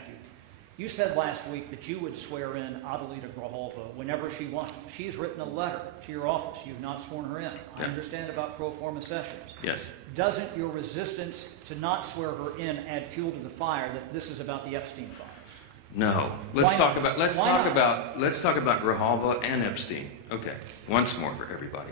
Thank you. You said last week that you would swear in Adelita Grijalva whenever she wanted. She's written a letter to your office. You've not sworn her in. I understand about pro forma sessions. Yes. Doesn't your resistance to not swear her in add fuel to the fire that this is about the Epstein files? No. Let's talk about Grijalva and Epstein. Okay. Once more for everybody.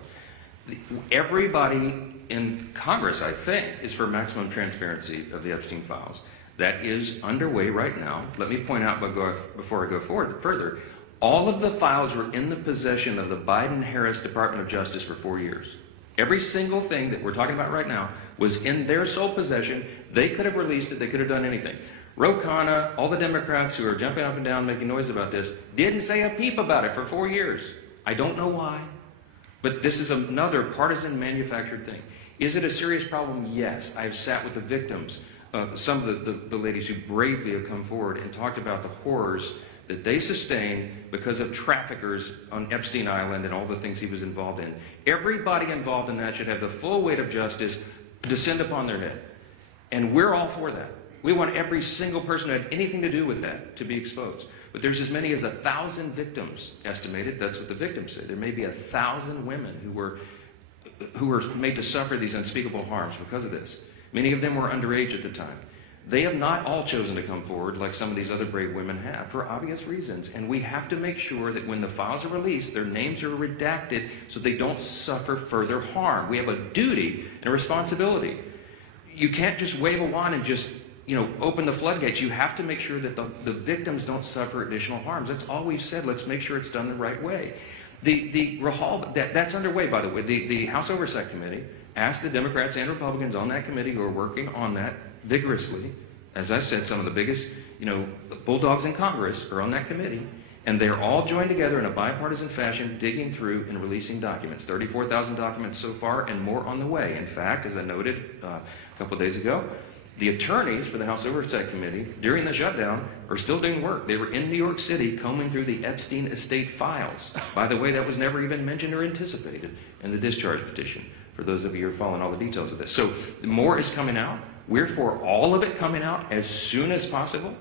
Everybody in Congress, I think, is for maximum transparency of the Epstein files. That is underway right now. Let me point out before I go forward further, all of the files were in the possession of the Biden-Harris Department of Justice for 4 years. Every single thing that we're talking about right now was in their sole possession. They could have released it. They could have done anything. Ro Khanna, all the Democrats who are jumping up and down making noise about this, didn't say a peep about it for 4 years. I don't know why, but this is another partisan manufactured thing. Is it a serious problem? Yes. I've sat with the victims. Some of the ladies who bravely have come forward and talked about the horrors that they sustained because of traffickers on Epstein Island and all the things he was involved in. Everybody involved in that should have the full weight of justice descend upon their head. And we're all for that. We want every single person who had anything to do with that to be exposed. But there's as many as 1,000 victims estimated. That's what the victims say. There may be 1,000 women who were made to suffer these unspeakable harms because of this. Many of them were underage at the time. They have not all chosen to come forward like some of these other brave women have for obvious reasons. And we have to make sure that when the files are released, their names are redacted so they don't suffer further harm. We have a duty and a responsibility. You can't just wave a wand and just, open the floodgates. You have to make sure that the victims don't suffer additional harms. That's all we've said. Let's make sure it's done the right way. The Grijalva, that's underway, by the way. The House Oversight Committee asked the Democrats and Republicans on that committee who are working on that vigorously. As I said, some of the biggest, bulldogs in Congress are on that committee, and they're all joined together in a bipartisan fashion, digging through and releasing documents. 34,000 documents so far, and more on the way. In fact, as I noted a couple of days ago, the attorneys for the House Oversight Committee, during the shutdown, are still doing work. They were in New York City combing through the Epstein estate files. By the way, that was never even mentioned or anticipated in the discharge petition, for those of you who are following all the details of this. So more is coming out. We're for all of it coming out as soon as possible.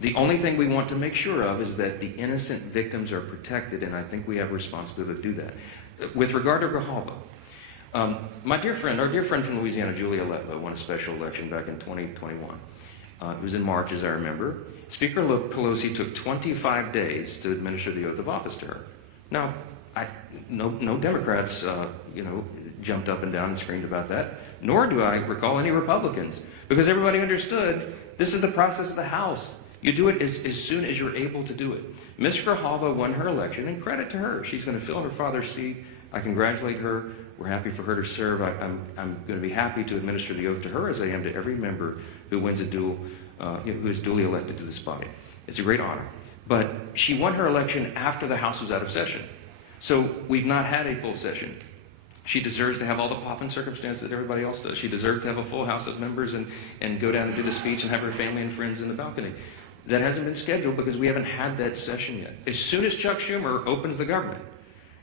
The only thing we want to make sure of is that the innocent victims are protected, and I think we have a responsibility to do that. With regard to Grijalva, our dear friend from Louisiana, Julia Letlow, won a special election back in 2021. It was in March, as I remember. Speaker Pelosi took 25 days to administer the oath of office to her. Now, no Democrats, jumped up and down and screamed about that, nor do I recall any Republicans, because everybody understood this is the process of the House. You do it as soon as you're able to do it. Ms. Grijalva won her election, and credit to her. She's going to fill her father's seat. I congratulate her. We're happy for her to serve. I'm going to be happy to administer the oath to her, as I am to every member who wins who is duly elected to this body. It's a great honor. But she won her election after the House was out of session. So we've not had a full session. She deserves to have all the pomp and circumstance that everybody else does. She deserves to have a full House of members and go down and do the speech and have her family and friends in the balcony. That hasn't been scheduled because we haven't had that session yet. As soon as Chuck Schumer opens the government,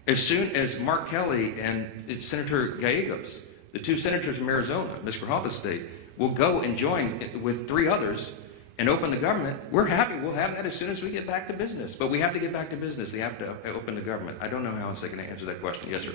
as soon as Mark Kelly and Senator Gallegos, the two senators from Arizona, Ms. Grijalva's state, will go and join with 3 others and open the government, we're happy. We'll have that as soon as we get back to business. But we have to get back to business. They have to open the government. I don't know how else they can answer that question. Yes, sir.